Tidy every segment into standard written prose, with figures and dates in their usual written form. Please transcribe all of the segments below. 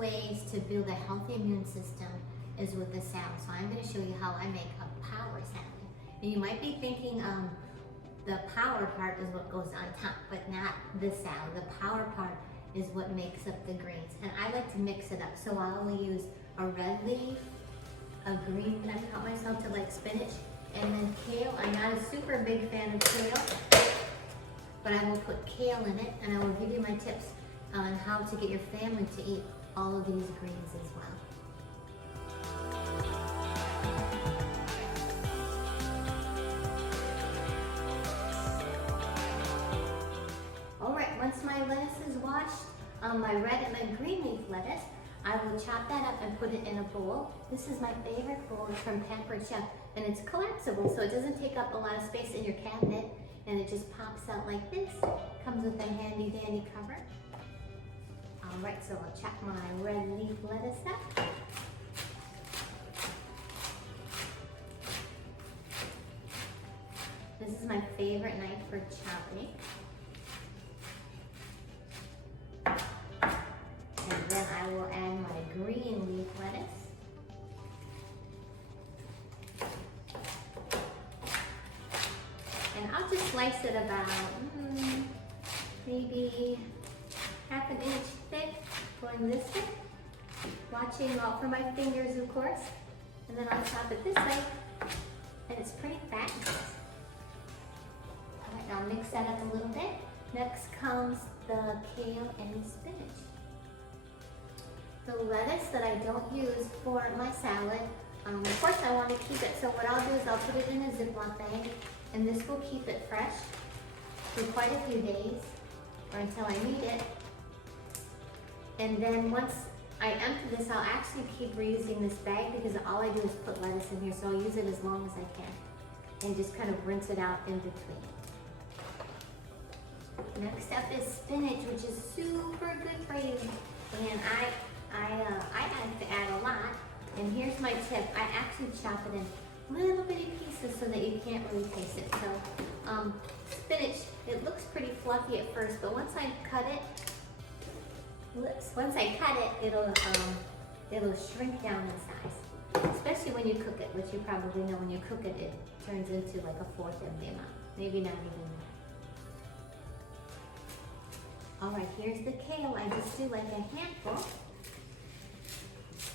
ways to build a healthy immune system is with the salad. So I'm going to show you how I make a power salad. And you might be thinking the power part is what goes on top, but not the salad. The power part is what makes up the greens. And I like to mix it up. So I'll only use a red leaf, a green, I taught myself to like spinach, and then kale. I'm not a super big fan of kale, but I will put kale in it, and I will give you my tips on how to get your family to eat all of these greens as well. All right, once my lettuce is washed, my red and my green leaf lettuce, I will chop that up and put it in a bowl. This is my favorite bowl. It's from Pampered Chef, and it's collapsible, so it doesn't take up a lot of space in your cabinet, and it just pops out like this. Comes with a handy dandy cover. All right, so I'll chop my red leaf lettuce up. This is my favorite knife for chopping. And then I will add my green leaf lettuce. And I'll just slice it about maybe half an inch thick, going this way. Watching out for my fingers, of course. And then I'll chop it this way. And it's pretty fat. All right, now I'll mix that up a little bit. Next comes the kale and spinach. The lettuce that I don't use for my salad, of course I want to keep it, so what I'll do is I'll put it in a Ziploc bag, and this will keep it fresh for quite a few days, or until I need it. And then once I empty this, I'll actually keep reusing this bag because all I do is put lettuce in here, so I'll use it as long as I can, and just kind of rinse it out in between. Next up is spinach, which is super good for you, and I like to add a lot, and here's my tip. I actually chop it in little bitty pieces so that you can't really taste it. So spinach, it looks pretty fluffy at first, but once I cut it, it'll shrink down in size, especially when you cook it, which you probably know when you cook it, it turns into like a fourth of the amount, maybe not even that. All right, here's the kale. I just do like a handful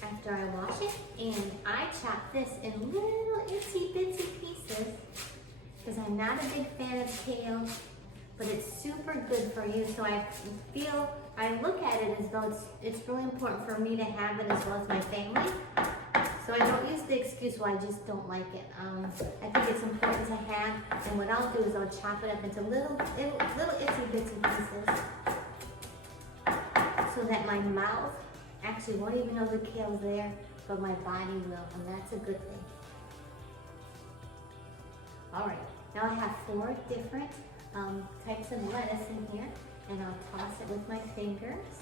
after I wash it, and I chop this in little itsy bitsy pieces because I'm not a big fan of kale, but it's super good for you. So I look at it as though it's really important for me to have it as well as my family. So I don't use the excuse why I just don't like it. I think it's important to have, and what I'll do is I'll chop it up into little itsy bitsy pieces so that my mouth actually won't even know the kale's there, but my body will, and that's a good thing. All right, now I have 4 different types of lettuce in here, and I'll toss it with my fingers.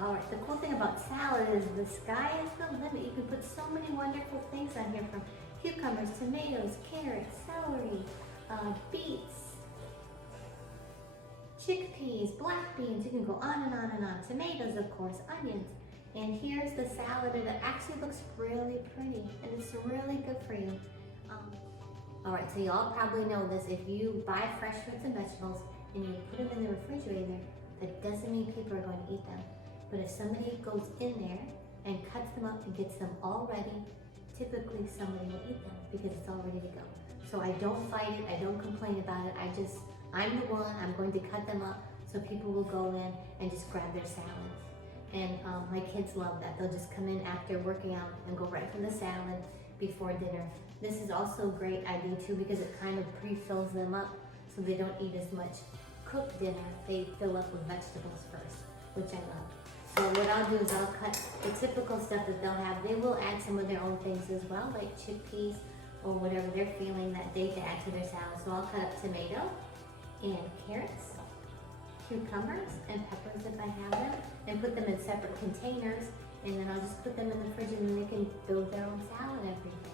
All right, the cool thing about salad is the sky is the limit. You can put so many wonderful things on here, from cucumbers, tomatoes, carrots, celery, beets, chickpeas, black beans. You can go on and on and on. Tomatoes, of course, onions. And here's the salad, and it actually looks really pretty, and it's really good for you. All right, so you all probably know this. If you buy fresh fruits and vegetables and you put them in the refrigerator, that doesn't mean people are going to eat them. But if somebody goes in there and cuts them up and gets them all ready, typically somebody will eat them because it's all ready to go. So I don't fight it, I don't complain about it. I'm the one, I'm going to cut them up so people will go in and just grab their salads. And my kids love that. They'll just come in after working out and go right for the salad before dinner. This is also a great idea too because it kind of pre-fills them up so they don't eat as much cooked dinner. They fill up with vegetables first, which I love. So what I'll do is I'll cut the typical stuff that they'll have. They will add some of their own things as well, like chickpeas or whatever they're feeling that day to add to their salad. So I'll cut up tomato and carrots, cucumbers, and peppers if I have them, and put them in separate containers, and then I'll just put them in the fridge and then they can build their own salad every day.